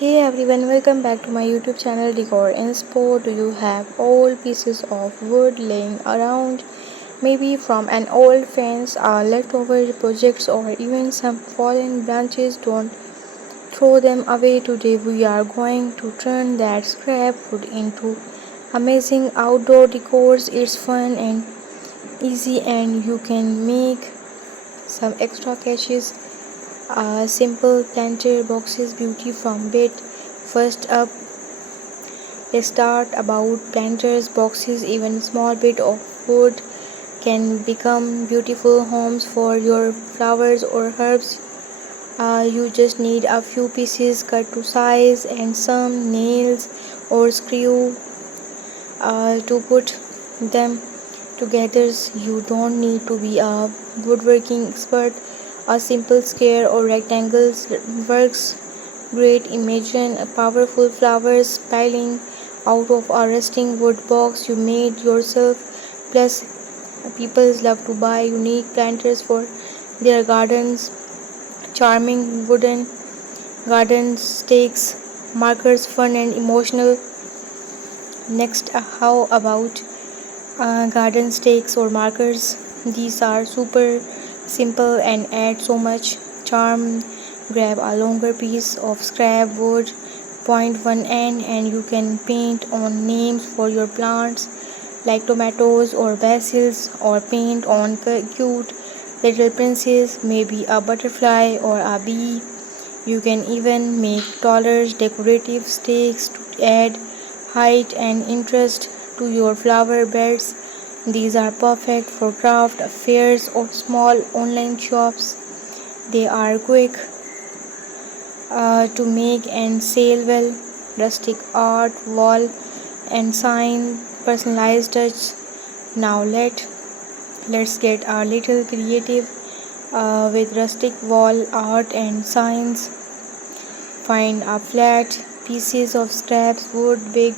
Hey everyone, welcome back to my YouTube channel Decor Inspo. Do you have old pieces of wood laying around? Maybe from an old fence, leftover projects, or even some fallen branches. Don't throw them away. Today we are going to turn that scrap wood into amazing outdoor decors. It's fun and easy, and you can make some extra catches. Simple planter boxes beauty from bit. First up, let's start about planters boxes. Even small bit of wood can become beautiful homes for your flowers or herbs. You just need a few pieces cut to size and some nails or screw to put them together. You don't need to be a woodworking expert. A simple square or rectangles works great. Imagine powerful flowers piling out of a rusting wood box you made yourself. Plus, people love to buy unique planters for their gardens. Charming wooden garden stakes, markers, fun and emotional. Next, how about garden stakes or markers? These are super simple and add so much charm. Grab a longer piece of scrap wood, point one end, and you can paint on names for your plants like tomatoes or basils, or paint on cute little princes, maybe a butterfly or a bee. You can even make taller decorative stakes to add height and interest to your flower beds. These are perfect for craft fairs or small online shops. They are quick to make and sell well. Rustic art, wall and sign, personalized touch. Now let's get a little creative with rustic wall art and signs. Find a flat pieces of scraps wood, big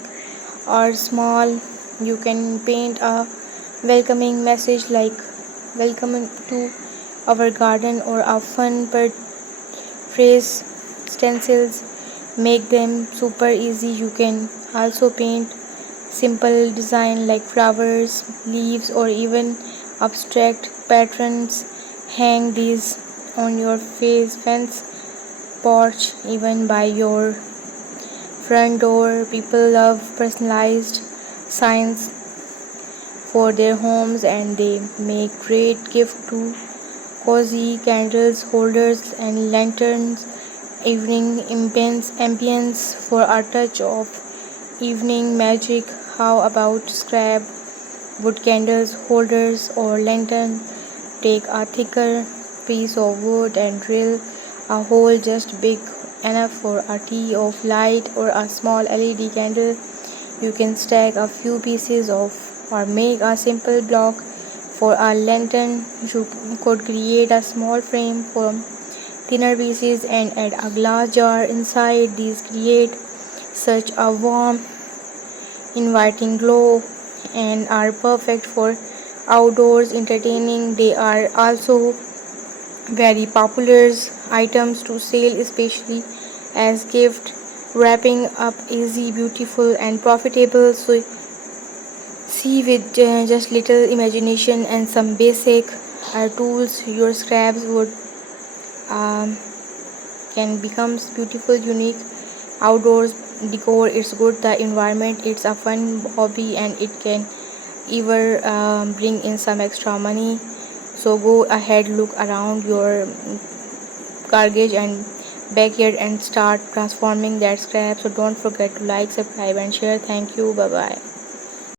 or small. You can paint a welcoming message like welcome to our garden, or a fun phrase stencils. Make them super easy. You can also paint simple design like flowers, leaves, or even abstract patterns. Hang these on your fence, porch, even by your front door. People love personalized signs for their homes, and they make great gift to cozy candles holders and lanterns. Evening ambience for a touch of evening magic. How about scrap wood candles holders or lantern? Take a thicker piece of wood and drill a hole just big enough for a tea of light or a small LED candle. You can stack a few pieces of or make a simple block for a lantern. You could create a small frame from thinner pieces and add a glass jar inside. These create such a warm, inviting glow and are perfect for outdoors entertaining. They are also very popular items to sell, especially as gift wrapping up. Easy, beautiful and profitable. So see, with just little imagination and some basic tools, your scraps would um, can become beautiful, unique outdoors decor. It's good the environment, it's a fun hobby, and it can even bring in some extra money. So go ahead, look around your garbage and backyard and start transforming that scrap. So don't forget to like, subscribe and share. Thank you. Bye bye.